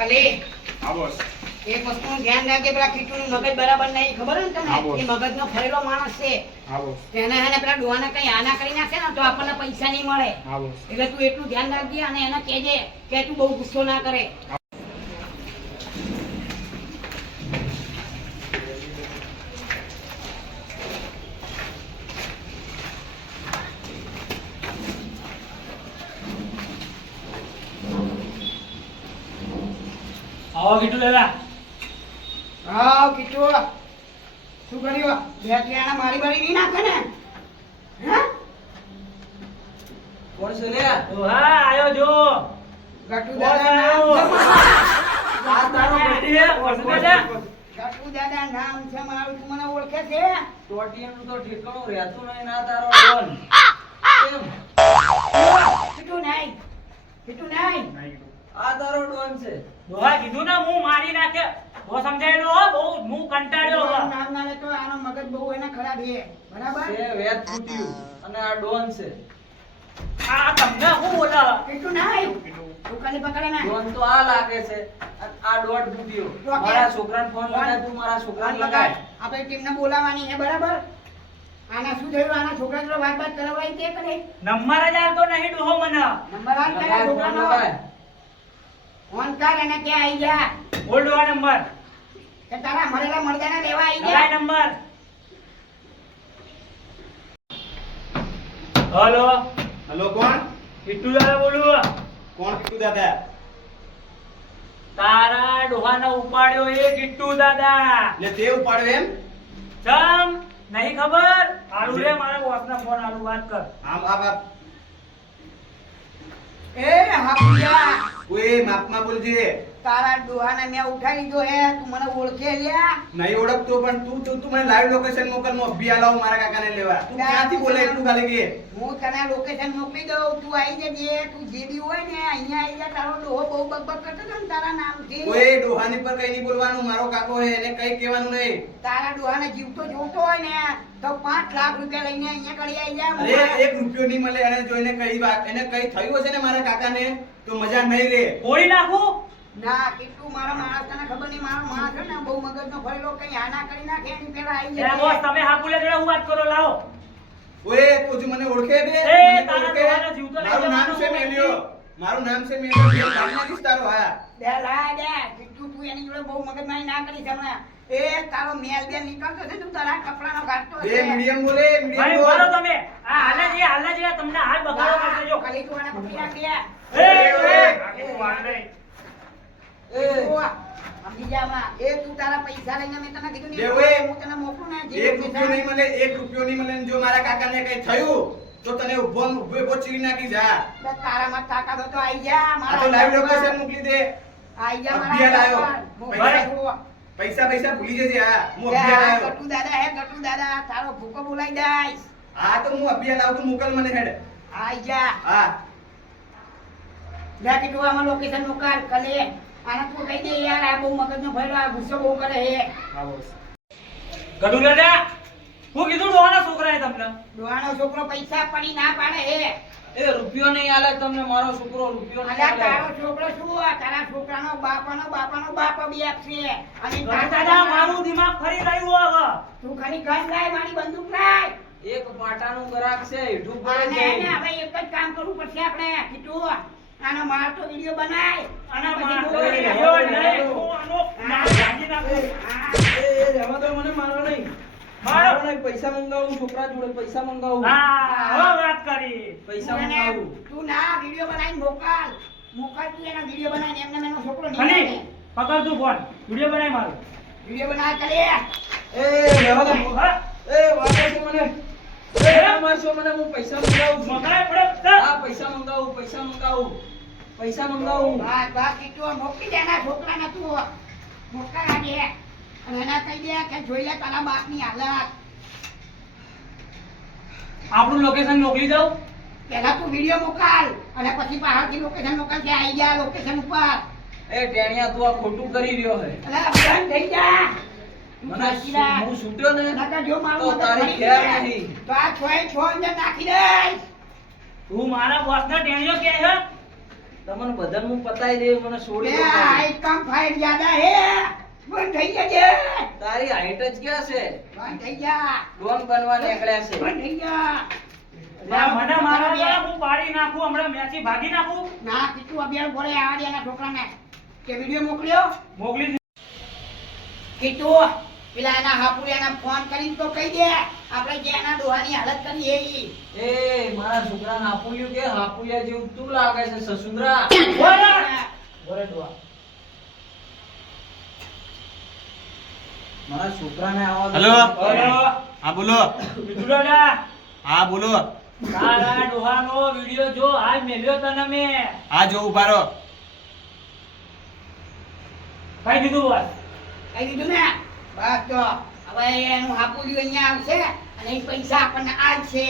કલે હા બોસ. એક વસ્તુનું ધ્યાન રાખજે, પેલા કીટુનું મગજ બરાબર નહીં, ખબર ને તને? હા, બોસ. એ મગજનો ફરેલો માણસ છે. હા બોસ. એને એને પેલા ડોહાને કઈ આના કરી નાખે ને તો આપણને પૈસા નહીં મળે. હા બોસ. એટલે તું એટલું ધ્યાન રાખજે અને એને કહેજે કે તું બહુ ગુસ્સો ના કરે. આવો કીટુ દાદા. હા કીટુ, શું કર્યું? બેટિયાને મારી બારી નહીં નાખે ને? હે? કોણ છે લે? હા આયો જો. ગટુ બોસ દાદા આયો. નામ છે મારું. આ તારો બેટી હે વર્ષ દાદા. ગટુ દાદા નામ છે મારું, તું મને ઓળખે છે? ટોટિયાનું તો ઠેકાણું રહેતું નહીં ના તારો ડોન. કેમ? કીટુ નહીં, કીટુ નહીં. આ તારો ડોન છે. ડોહા કીધું ને હું મારી નાખે. બહુ સમજાયેલું હો, બહુ હું કંટાળ્યો હો. નામ ના લે તો આનો મગજ બહુ એને ખરાબ છે, બરાબર? છે વેત ફૂટ્યું અને આ ડોન છે. આ તમને હું બોલાવ. કીટુ નહીં. તું ખાલી પકડે ના. ડોન તો આ લાગે છે અને આ દોઢ ફૂટ્યો. રોકે. મારા છોકરાને ફોન લગાય, તું મારા છોકરાને લગાય. આપણે ટીમને બોલાવવાની છે, બરાબર? આના શું થયું? આના છોકરા જોડે વાત કરાવવાય તે કરે. નંબર જ આવતો નહીં ડોહો મને. નંબર આપ તારા લગાય, ફોન છોકરાનો. લગાય. ફોન કર અને ક્યાં આવી જા બોલ ડોહા નંબર. કે તારા મરેલા મરદાને લેવા આવી જા. લગાય નંબર. હલો, હલો, કોણ? કીટુ દાદા બોલું. કોણ કીધું દાદા? તારા ડોહાને ઉપાડ્યો એ કીટુ દાદા. એટલે તે ઉપાડ્યો એમ? ચમ નહીં ખબર? આલુ રે મારા બોસનો ફોન આલુ વાત કર. આમ આપ આપ. એ હાપિયા, ઓય માપમાં બોલજે. તારા ડોહાને મેં ઉઠાડી દીધો હે, તું મને ઓળખે લ્યા? નહીં ઓળખતો પણ તું મને લાઈવ લોકેશન મોકલ, હું અભિયા લાવું મારા કાકાને લેવા. તું ક્યાંથી બોલે એટલું ખાલી કે? હું તને લોકેશન મોકલી દઉં, તું આવી જજે. તું જે બી હોય ને અહીંયા આવી જા. તારો ડોહો બહુ બકબક કરતો હતો ને તારા નામથી. ઓય ડોહાની પર કઈ નહીં બોલવાનું, મારો કાકો હે, એને કઈ કહેવાનું નહીં. તારા ડોહાને જીવતો જોતો હોય ને તો 5 લાખ રૂપિયા લઈને અહીંયા કરી આવી જા. અરે એક રૂપિયો નહીં મળે. એને જોઈને કઈ વાત, એને કઈ થયું હશે ને મારા કાકાને તો મજા નહીં રે. ફોડી નાખું. ના કેટલું મારો માણસ તને ખબર નહીં, મારો માણસ છે ને બહુ મગજનો ફરેલો, કઈ આના કરી નાખે એની પેલા આવી એ બોસ જાય. તમે હાકુલે જોડે હું વાત કરો લાવો. ઓય તું જો મને ઓળખે બે? એ, મને તો તારા ઓળખે? ડોહાનો જીવ તો લઈ મારું નામ જવાનો છે હોય. મેલ્યો. મારું નામ છે મેલ્યો. બે ગાડી નાખીશ તારો. હા. બે લાય દે કેટલું તું એની જોડે બહુ મગજમારી ના કરી હમણાં. એ તારો મેલ બે નીકળતો છે ને, તું તારા કપડાનો કાઢતો બે છે. મીડિયમ બોલે, મીડિયમ ભાઈ બોલ. બોલો તમે. આ હાલે છે તમને હાલ બગાડો કરશે જો. ખાલી તું આને પકડી રાખ દે. એ એ સમજી જા હમણાં. એ તું તારા પૈસા લઈને મેં તને કીધું ને, બે હોય. હું તને મોકલું ને જે એક રૂપિયો નહીં મળે, એક રૂપિયો નહીં મળે. ને જો મારા કાકાને કઈ થયું તો તને ઉભો ચીરી નાખી જા. બે તારામાં તાકાત હોય તો આઈ જા. આ મારા તો લાઈવ ઘર પર. લોકેશન મોકલી દે. આઈ જા અભિયા લાયો. મારા ઘર પર. પૈસા ભૂલી જજે. હા હું બે અભિયા આ લાયો. ગટુ દાદા હે, ગટુ દાદા તારો ભૂકો બોલાઈ જાય. હા તો હું અભિયા લાવું તો મોકલ મને હેડ. આઈ જા. હા જા કીધું આમાં લોકેશન મોકલ કલે. આને તું કહી દે યાર, આ બહુ મગજનો ભર્યો, આ ગુસ્સો બહુ કરે હે. હા બોસ. ગડુ દાદા હું કીધું ડોહાના છોકરાએ તમને. ડોહાનો છોકરો પૈસા આપવાની ના પાડે હે. એ રૂપિયો નહીં આલે તમને, મારો છોકરો રૂપિયો નહીં અલ્યા તારો આલે. છોકરો શું? તારા છોકરાનો બાપાનો બાપ બી આપશે. અને ગડુ તારા દાદા મારું દિમાગ ફરી રહ્યું હવે. તું ખાલી ગન લાય, મારી બંદૂક લાય. એક પાટાનું ગ્રાહક છે, હેઠું આને પડે એને છે. હવે એક જ કામ કરવું પડશે આપણે કીધું. આનો મારતો વિડિયો બનાય અને પછી મારો મોકલી દે. વિડિયો નહીં, હું આનો નાક ભાંગી નાખું. હા. એ રહેવા દો, મને મારો નહીં. મારો. મારો નહીં, પૈસા મંગાવું, છોકરા જોડે પૈસા મંગાવું. હા હવે વાત કરી. પૈસા તું એને- મંગાવું. તું ના વિડિયો બનાવીને મોકલ તું એનો વિડિયો બનાવીને એમને એનો છોકરો નહીં ખલી આવે. પકડ તું ફોન. વિડિયો બનાય મારો. વિડિયો બનાવ કરે. એ રહેવા દો. હા એ વાપરશો મને. એ મારશો મને, હું પૈસા મંગાવું છું. મગાય પડે. હા, પૈસા મંગાવું, પૈસા મંગાવું. પૈસા મંગાવું. બસ કીધું મોકલી દે એના છોકરાને તું મોકલા દે. અને એના કહી દે કે જોઈ લે તારા બાપની હાલત. આપણું લોકેશન મોકલી દઉં. પહેલા તું વિડિયો મોકલ અને પછી પાછળથી લોકેશન મોકલ કે આવી જા લોકેશન ઉપર. એ ટેણિયા, તું આ ખોટું કરી રહ્યો છે. અલા બંધ થઈ જા. તું મને નાખી દે. હું છૂટ્યો ને નકર જો મારું તો મગજ તારી ફરી ખેર જાય, નહીં. તો આ છોય છો અંદર નાખી દઈશ. તું મારા બોસના ટેણીઓ કે છે? તમને બધાને હું પતાઈ દે મને છોડી લે દો આ ખાલી. એકમ ફાઇટ જ્યાદા હે બંધ થઈ જજે તારી હાઈટ જ ક્યાં છે બંધ થઈ જા ડોન બનવા નીકળ્યા છે બંધ થઈ જા મને મારા દ્વારા હું પાડી નાખું હમણાં મેચી ભાગી નાખું ના કીધું અભિયાન બોલે આવા દે એના છોકરાને કે વિડિયો મોકલ્યો મોકલી કીધું પેલા એના હાપુડિયાને ફોન કરીને તો કહી દે આપણે જે એના ડોહાની હાલત કરી એ ઈ. એ મારા છોકરાને હાપુલિયું કે હાપુલિયા જેવું તું લાગે છે સસુંદરા બોલે ડોહા. મારા છોકરાને આવા હલો? હલો હા બોલો. વિદુરાડા હા બોલો. તારા ડોહાનો વિડિયો જો હાલ મેલ્યો તને મેં હા જો ઉભા રહો. કઈ દીધું બોલ કહી દીધું ને બસ તો હવે એનું હાપુડિયું અહીંયા આવશે અને એ પૈસા આપણને આલશે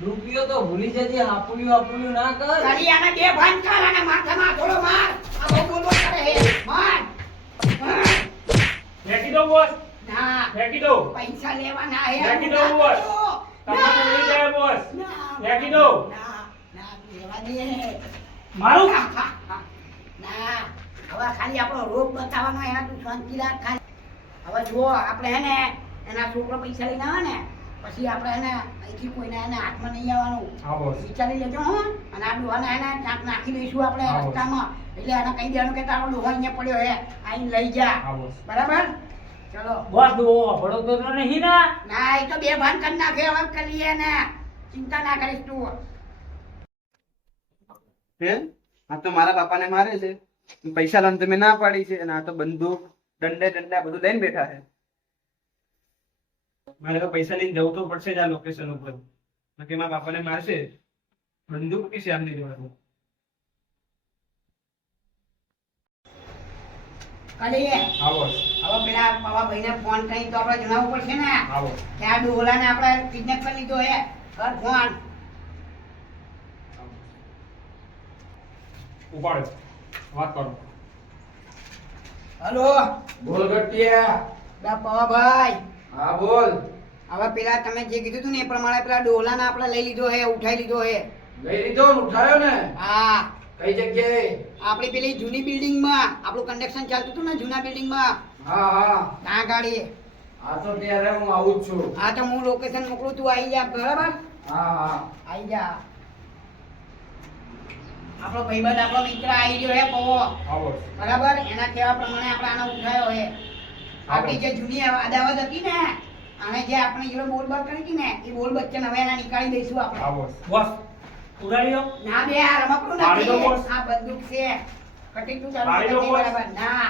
રૂપિયો તો ભૂલી જજે હાપુલિયું ના કર ખાલી આને બે ભાન કર અને માથામાં થોડો માર આ બહુ બોલવો કરે હે માર ફેંકી દો બોસ ના ફેંકી દો પૈસા લેવાના હે ફેંકી દો બોસ તમને બોલી જાય બોસ ફેંકી દો ના ના લેવા દે મારું ના હવે ખાલી આપણો રોગ બતાવવાનો એના તું શાંતિ રાખ ખાલી હવે જુઓ આપણે હે ને એના છોકરો પૈસા લઈને આવે ને પછી આપણે એને અહીંથી કોઈને એને હાથમાં નહીં આવવાનું હા બોસ વિચારી લેજો હો અને આ ડોહાને એને ક્યાંક નાખી દઈશું આપણે હા, બોસ. રસ્તામાં એટલે એને કહી દેવાનું કે તારો ડોહો અહીંયા પડ્યો હે આઈને લઈ જા હા બોસ બરાબર ચલો બોસ દો ભડો તો નહીં ના ના એ તો બે ભાન કરી નાખે હવે કરી લઈએ ને ચિંતા ના કરીશ તું હે આ તો મારા બાપાને મારે છે પૈસા લાવવાનું તમે ના પાડી છે અને આ તો બંદૂક દંડા બધું લઈને બેઠા છે મારે તો પૈસા લઈને જવું તો પડશે જ આ લોકેશન ઉપર નકે મારા બાપાને મારશે બંદૂક કે શ્યામ નહીં દેવાનું કરીએ હા બોસ હવે પેલા બાબા ભાઈને ફોન કરી તો આપણે જણાવવું પડશે ને હા બોસ કે આ ડોલાને આપણે કિડનેપ કરી લીધો હે કર ફોન ઉપાડો વાત કરો હલો બોલ ગટિયા બા પવાભાઈ હા બોલ હવે પેલા તમે જે કીધું હતું ને એ પ્રમાણે પેલા ડોલાને આપણે લઈ લીધો હે ઉઠાઈ લીધો હે લઈ લીધો ને ઉઠાયો ને હા કઈ જગ્યાએ આપણી પેલી જૂની બિલ્ડિંગમાં આપણું કન્સ્ટ્રક્શન ચાલતું હતું ને જૂના બિલ્ડિંગમાં હા હા ત્યાં ગાડી આ તો ત્યારે હું આવું જ છું હા તો હું લોકેશન મોકલું તું આવી જા બરાબર હા હા આવી જા આપણો ભાઈબંધ આપણો મિત્ર આવી ગયો હે પવો હા બોસ બરાબર એના કહેવા પ્રમાણે આપણે આને ઉઠાયો હે આપણી જે જૂની અદાવત હતી ને અને જે આપણે જે બોલબાલ કરી હતી ને એ બોલ બચ્ચન હવે એના નીકાળી દઈશું હા આપણે બોસ બોસ ઉડાડી દો ના બે આ રમકડું પાડી દો નથી બોસ. આ બંદૂક છે કટિંગ તું ચાલુ પાડી દો કરતી બોસ. બરાબર ના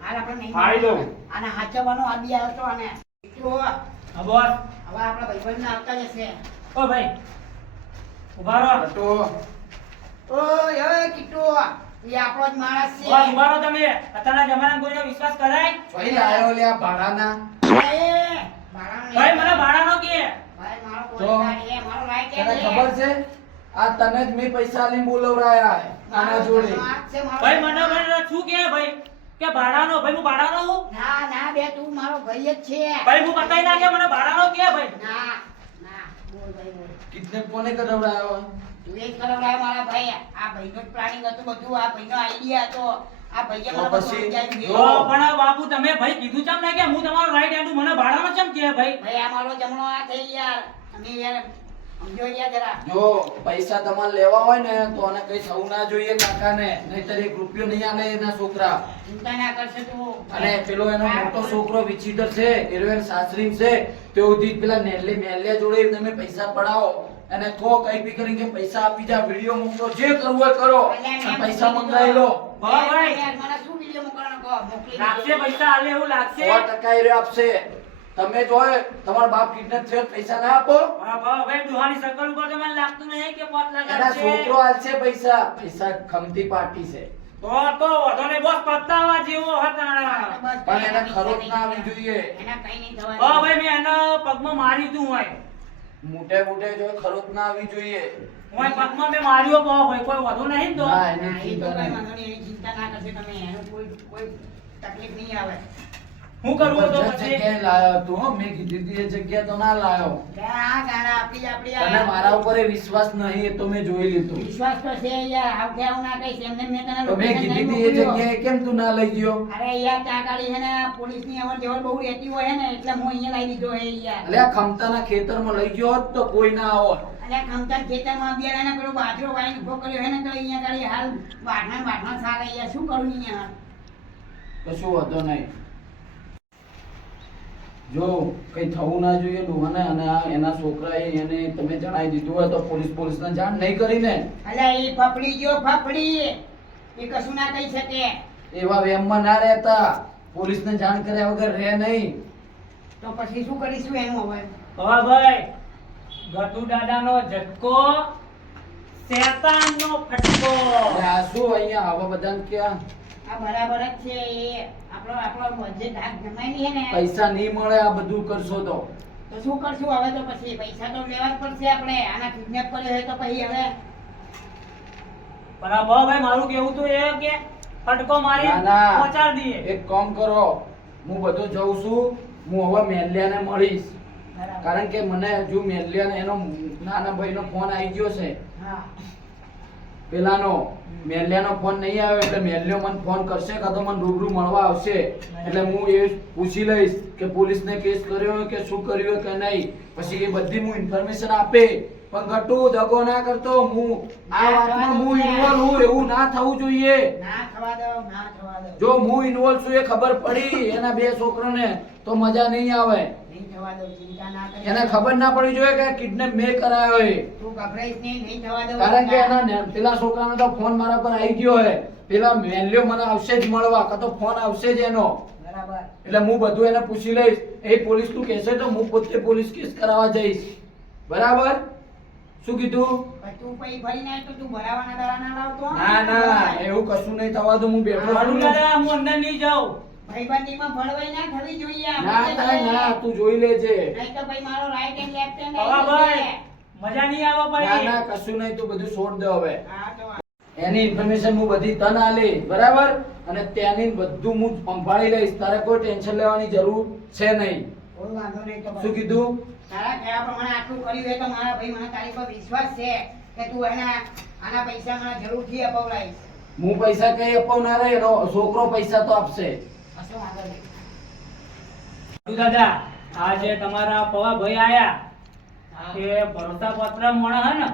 હાલ આપણે નહીં પાડી દો. આને હાચવવાનો આદી આવતો અને તો હા બોસ હવે આપણા ભાઈબંધને આવતા જશે ઓ ભાઈ ઉભા રહો તો ઓય ઓય કિટ્ટુ એ આપણો જ માણસ છે બોસ ઉભા રહો તમે અત્યારના જમાનામાં કોઈનો વિશ્વાસ કરાય ભાઈ લાયો લે આ ભાડાના એ, મારાનો ભાઈ નહીં. મને ભાડાનો કે ભાઈ મારો તો? બોલતા એ મારો લાયક તને છે. ખબર છે આ તને જ મેં પૈસા લઈને બોલવરાયા હે આના જોડે મારો હાથ છે, મારો ભાઈ મને હાથ. મને શું કે ભાઈ કે ભાડાનો ભાઈ હું ભાડાનો હું ના ના બે તું મારો ભાઈ જ છે ભાઈ હું બતાઈ નાખે મને ભાડાનો કે ભાઈ ના ના બોલ ભાઈ બોલ કિડનેપ કોને કરાવડાયો તું એ જ કરાવડાયો મારા ભાઈ આ ભાઈનો જ પ્લાનિંગ હતું બધું આ ભાઈનો આઈડિયા હતો આ ભાઈએ મને તો બધું પછી? સમજાવી તો દીધું. પણ બાપુ તમે ભાઈ કીધું ચમ ને કે હું તમારો રાઈટ હેન્ડ મને ભાડાનો ચમ કે ભાઈ ભાઈ આ મારો જમણો હાથ છે યાર તમે યાર સમજો યાર જરા જો પૈસા તમારે લેવા હોય ને તો આને કઈ થવું ના જોઈએ કાકાને નહીતર એક રૂપિયો નહીં આલે એના છોકરા ચિંતા ના કરશે તું અને પેલો એનો મોટો છોકરો વિચિત્ર છે એનો સાસરી છે તે ઉધી પેલા મેલ્યા જોડે તમે પૈસા પડાવો અને કહો કઈ બી કરીને કે પૈસા આપી જા વિડિયો મૂકજો જે કરવું હોય કરો અને પૈસા મંગાવી લો હા ભાઈ યાર મને શું વિડિયો મોકલવાનો કહો મોકલી લાગશે દેજો. પૈસા આલે એવું લાગશે 100% એ રહ્યો આપશે તમે જોય તમારા બાપ કિડનેપ થયો પૈસા ના આપો હા ભાઈ દુહાની શકલ ઉપર તો મને લાગતું નહીં કે 5 લાખ એના આપશે. છોકરો આલશે પૈસા પૈસા ખમતી પાર્ટી છે તો વધો ને બોસ પતાવા જેવો હતા બસ પણ એને એના ખરોચ કઈ ના નહીં આવી જોઈએ એના કઈ નહીં હા થવાનું ભાઈ મેં એના પગમાં માર્યું તું હોય મોટે મોટે જો ખરોચ ના આવી જોઈએ હોય પગમાં મેં માર્યો પો ભાઈ કોઈ વધુ નહીં તો ના, ના, એ તો કઈ વાંધો નહીં, એની ચિંતા ના કરશે તમે એનું કોઈ તકલીફ નહીં આવે હું કરવું તો જબરજસ્ત પછી જગ્યાએ લાયો તું હો. મેં કીધી હતી એ જગ્યા તો ના લાયો. કે આ ગાણા આપણી તને મારા ઉપર એ વિશ્વાસ નહીં એ તો મેં જોઈ લીધું. વિશ્વાસ તો છે યાર, આવ કે આવું ના કહીશ. એમને મેં તને તો મેં location કીધી નહીં હતી એ મોકલ્યો. જગ્યાએ કેમ તું ના લઈ ગયો? અરે યાર ત્યાં ગાડી છે ને પોલીસની અવર જવર બહુ રહેતી હોય ને એટલે હું અહીંયા લાવી દીધો હે યાર. એટલે આ ખમતાના ખેતરમાં લઈ ગયો હોત તો કોઈ ના આવત. અને ખમચાર ખેતરમાં બિયારાને પેલો બાજરો વાળીને ઉભો કર્યો હે ને તો અહીંયા ગાડી હાલ વાટના સાલે યાર શું કરું અહીંયા? કશું વાંધો નહીં. જો કઈ થવું ના જોઈએ ડોહાને અને આ એના છોકરાએ એને તમે જણાવી દીધું હોય તો પોલીસને જાણ નહીં કરીને અલ્યા એ ફફડી ગયો ફફડી, એ કશું ના કહી શકે. એવા વેમમાં ના રહેતા. પોલીસને જાણ કર્યા વગર રહે નહીં. તો પછી શું કરીશું એનું હવે? હા ભાઈ, ગટુ દાદાનો ઝટકો, શેતાનનો ફટકો. અને આ શું અહીંયા આવા બધાને ક્યાં આ બરાબર જ છે. એ આપણો બજેટ હાથ જમાઈ છે ને પૈસા નહીં મળે આ બધું કરશો તો શું કરશું હવે? તો પછી પૈસા તો લેવા જ પડશે આપણે. આના કિડનેપ કર્યો હોય તો પછી હવે બરાબર ભાઈ, મારું કેવું તો એ કે ફટકો મારી ના, ના. પહોંચાડી દઈએ. એક કામ કરો, હું બધું જઉં છું. હું હવે મેલ્યાને મળીશ. બરાબર. કારણ કે મને હજુ મેલ્યાને એનો નાના ભાઈનો ફોન આવી ગયો છે. હા પેલાનો મેલ્યાનો ફોન નહીં આવ્યો એટલે મેલ્યો મને ફોન કરશે કાં તો મને રૂબરૂ મળવા આવશે. એટલે હું એ પૂછી લઈશ કે પોલીસને કેસ કર્યો હોય કે શું કર્યું હોય કે નહીં. પછી એ બધી હું ઇન્ફોર્મેશન આપે. પણ ગટુ દગો ના કરતો. હું આ વાતમાં હું ઇન્વોલ્વ હું એવું ના થવું જોઈએ. ના થવા દો, ના થવા દો. જો હું ઇન્વોલ્વ છું એ ખબર પડી એના બે છોકરાને તો મજા નહીં આવે. નહીં થવા દો, ચિંતા ના કરી. એને ખબર ના પડી જોઈએ કે કિડનેપ મેં કરાયો છે. તું ગભરાઈશ નહીં, નહીં થવા દો. કારણ કે એના પેલા છોકરાનો તો ફોન મારા પર આવી ગયો છે. પેલા મેલ્યો મને આવશે જ મળવા કાં તો ફોન આવશે જ એનો. બરાબર. એટલે હું બધું એને પૂછી લઈશ. એ પોલીસ તું કહેશે તો હું પોતે પોલીસ કેસ કરાવવા જઈશ. બરાબર? શું કીધું? પણ તું પછી ફરીને આય તો તું ભરાવાના દાડા ના લાવતો હો. ના ના એવું કશું નહીં થવા દઉં. હું બેઠો મારું છું. દાદા, હું અંદર નહીં જાઉં. ભાઈબંધીમાં ભળવાઈ ના થવી જોઈએ. ના થાય ના તું જોઈ લેજે. નહીં તો ભાઈ મારો રાઈટ એન્ડ લેફ્ટ એન્ડ હા ભાઈ, મજા નહીં આવે ના ભાઈ. ના કશું નહીં તું બધું છોડ દે હવે. હા તો એની ઇન્ફોર્મેશન હું બધી તને આલી બરાબર અને ત્યાંની બધું હું સંભાળી લઈશ. તારે કોઈ ટેન્શન લેવાની જરૂર છે નહીં. કોઈ વાંધો નહીં. તો શું કીધું? તારા કહેવા પ્રમાણે આટલું કર્યું હોય તો મારા ભાઈ મને તારી પર વિશ્વાસ છે કે તું આના પૈસા મને જરૂરથી અપાવડાવીશ. હું પૈસા કઈ અપાવનાર એનો છોકરો પૈસા તો આપશે. કશો વાંધો નહીં. ગટુ દાદા, આ જે તમારા પવા ભાઈ આયા હા. એ ભરોસા પત્ર મોણા હે ને,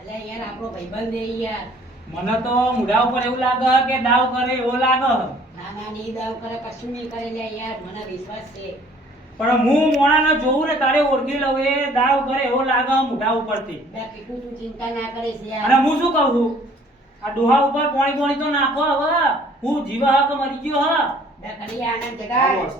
અલ્યા યાર આપણો ભાઈબંધ છે યાર. મને તો મુઢા ઉપર એવું લાગે કે દાવ કરે એવો લાગે. ના ના નહીં દાવ કરે, કશું નહીં કરે લ્યા યાર, મને વિશ્વાસ છે. પણ હું મોણાને જોઉં ને તારે ઓળખી લઉં એ દાવ કરે એવો લાગે મુઢા ઉપરથી. બે કીધું તું ચિંતા ના કરીશ યાર. અને હું શું કહું, આ ડોહા ઉપર પોણી તો નાખો હવે. હું જીવા હક મરી ગયો હ. બે કરી આનંદ જગાડ.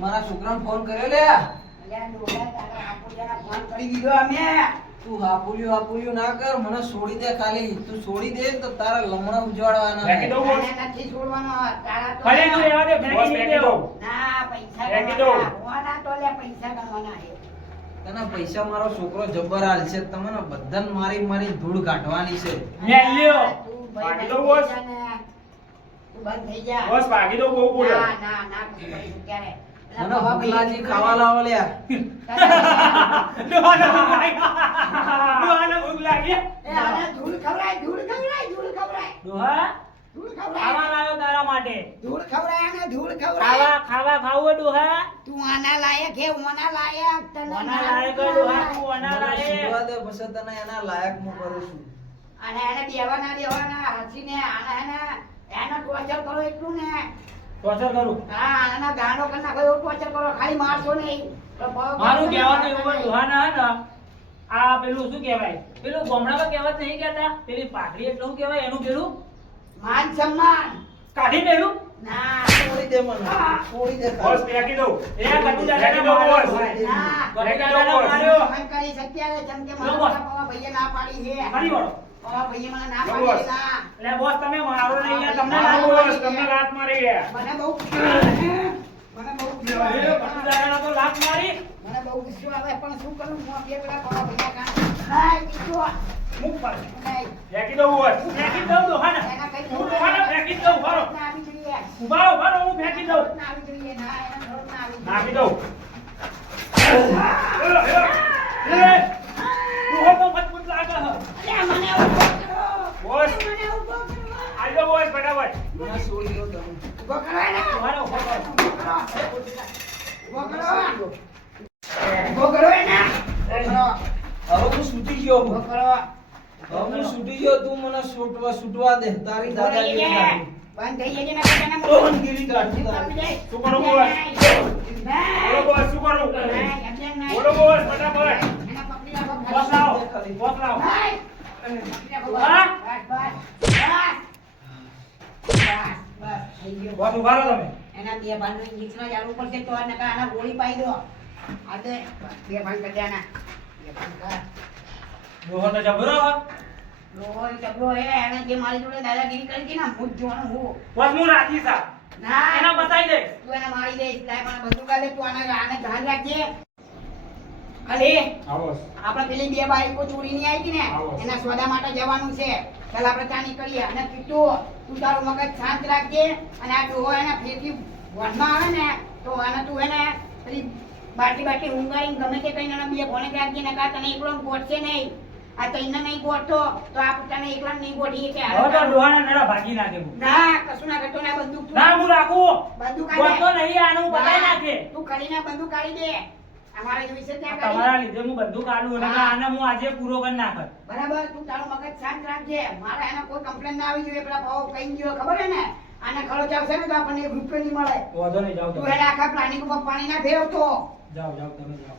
મારા છોકરાને ફોન કર્યો લ્યા. અલ્યા ડોલા તારા આપણને ફોન કરી દીધો અમે. તું હાપુલ્યું ના કર, મને છોડી દે ખાલી. તું છોડી દે ને તો તારા લમણા ઉજવાડવાના ફેંકી દઉં બોસ. આને નથી છોડવાનો. તારા તો ફરી તું રહેવા દે, ફેંકી નહીં દેવો. ના પૈસા ફેંકી ગણવાના. દઉં. હોવાના તો લે પૈસા ગણવાના છે. તને પૈસા મારો છોકરો જબ્બર હાલશે. તમને બધાને મારી ધૂળ કાઢવાની છે. મેલ્યો. તું ભાગી ભાઈ દઉં બંધ બોસ. થઈ જા ને. તું બંધ થઈ જા. બોસ ભાગી દઉં, બહુ બોલો. ના ના ના કશું કરીશું ત્યારે. મને ભૂખલાજી ખાવા લાવો લ્યા. ડોહાને ભૂખ લાગી. ડોહાને ભૂખ લાગી. એ આને ધૂળ ખવડાય, ધૂળ ખવડાય, ધૂળ ખવડાય, ડોહા, ધૂળ ખાવા ખવડાય. લાવ્યો તારા માટે. ધૂળ ખવડાય આને, ધૂળ ખવડાય. ખાવા ખાવું ડોહા. તું આના લાયક હે, ઓના લાયક. તને ઓના ના લાયક પૂછાય. ડોહા, તું ઓના મને લાયક. સુધવા દે, પછી તને એના લાયક હું કરું છું. અને એને દેવાના દેવાના હસીને એને ટોર્ચર કરો એટલું ને. ટોર્ચર કરું. હા આના ગાંડો કરી નાખો એવું ટોર્ચર કરો, ખાલી મારશો નહીં. તો બહુ- મારું કહેવાનું એવું હોય, ડોહાના હે ને, આ પેલું શું કહેવાય, પેલું ગામડામાં કહેવત નહીં કહેતા, પેલી પાઘડી એટલે શું કહેવાય એનું પેલું માન સન્માન. કાઢી પેલું. ના છોડી દે મને, છોડી દે બોસ ખાલી. ફેંકી દઉં. એ ગટુ દાદાને ફેંકી દઉં માર્યો બોસ. ભાઈ. ના ગટુ દાદાને માર્યો. સહન કરી શક્યા ને જેમ કે લો બોસ. મારા પપ્પા ભાઈએ ના પાડી છે. ફરી વળો. પપ્પા ભાઈએ મને ના લો પાડી બોસ. છે ના. એટલે બોસ તમે મારો નહીં યાર, તમને મારો લાગુ બોસ પડી. તમને લાત મારી ગયા. મને બહુ મને બહુ ગુસ્સો એ આવે. 25,000 તો લાખ મારી મને બહુ ગુસ્સો આવે પણ શું કરું હું આ બે પેલા પાવા ભૈયા કાન હાય ગુસ્સો મુખ પર નહીં ફેંકી દઉં હોય ફેંકી દઉં દોહાને એના કઈ હું દોહાને ફેંકી જ દઉં ભરો ના આવી જોઈએ ઉભા રહો ભરો હું ફેંકી દઉં ના આવી જોઈએ ના એના ઘર ના આવી નાખી દઉં એ દોહો તો મજબૂત લાગે છે અલ્યા મને ઉભો કરો બોસ મને ઉભો કરો આજો બોસ ફટાફટ મને છોડી દો તમે. ઉભો કરો એને દોહાને ઉભો કરો ઉભો કરો ઉભો કરો એને હવે હું છૂટી ગયો ઉભો હું. કરો હવે હું છૂટી ગયો, તું મને છૂટવા દે. તારી દાદાગીરી કાઢી. બંધ થઈ જજે ને કદાને દાદાગીરી કાઢી તારી. શું કરું બોસ બોલો બોસ શું કરું બોલો બોસ ફટાફટ બોસ લાવો બોસ લાવો બોસ ઉભા રહો તમે એના બે ભાઈનું ઇન્જેક્શન ચાલુ પડશે તો આના ગોળી પાઈ દો આજે બે ભાઈ કઢ્યાના બે ભાઈ દોહો તો જબરો હે લોહો ચબરો હે એને જે મારી જોડે દાદાગીરી કરી હતી ને હું જ જોવાનું હું બોસ હું રાખી સા ના એના બતાઈ દે તું એને મારી દઈશ લાય મને બંદૂક આલે તું આને ધ્યાન રાખજે અલે આવો આપણે પેલી બે બાઈકો ચોરીની આવી હતી ને આવો. એના સોદા માટે જવાનું છે ચાલ આપણે ત્યાં નીકળીએ અને કીધું તું તારું મગજ શાંત રાખજે અને આ ડોહો એને ફેરથી વનમાં આવે ને તો એને તું એને પેલી બાટી ઊંઘાડીને ગમે તે કહીને એના બે ભોણે રાખજે ને કા તને એકલો ગોઠશે નહીં આ તઈને નહીં ગોઠતો તો આ પોતાને એકલા નહીં ગોઠીએ કે હવે તો દોહાના નડા ભાગી નાખે હું. ના કશું ના કરતો ના બંદૂક તું ના હું રાખું બંદૂક બોસ તો આલે નહીં આનું બતાઈ નાખે તું કરીને બંદૂક કાઢી દે અમારે જોઈશે ત્યાં કાઢી તમારા લીધે હું બંદૂક આલું અને હા. આને હું આજે પૂરો કરી નાખત બરાબર તું તારું મગજ શાંત રાખજે મારે એનો કોઈ કમ્પ્લેન ના આવી જોઈએ પેલા ભાવ કઈ ગયો ખબર હે ને આને ખર્ચ આવશે ને તો આપણને 1 રૂપિયો નહીં મળે વાંધો નહીં જાઓ તું તમે એને આખા પ્લાનિંગ ઉપર પાણી ના ફેરવતો જાઓ જાઓ તમે જાઓ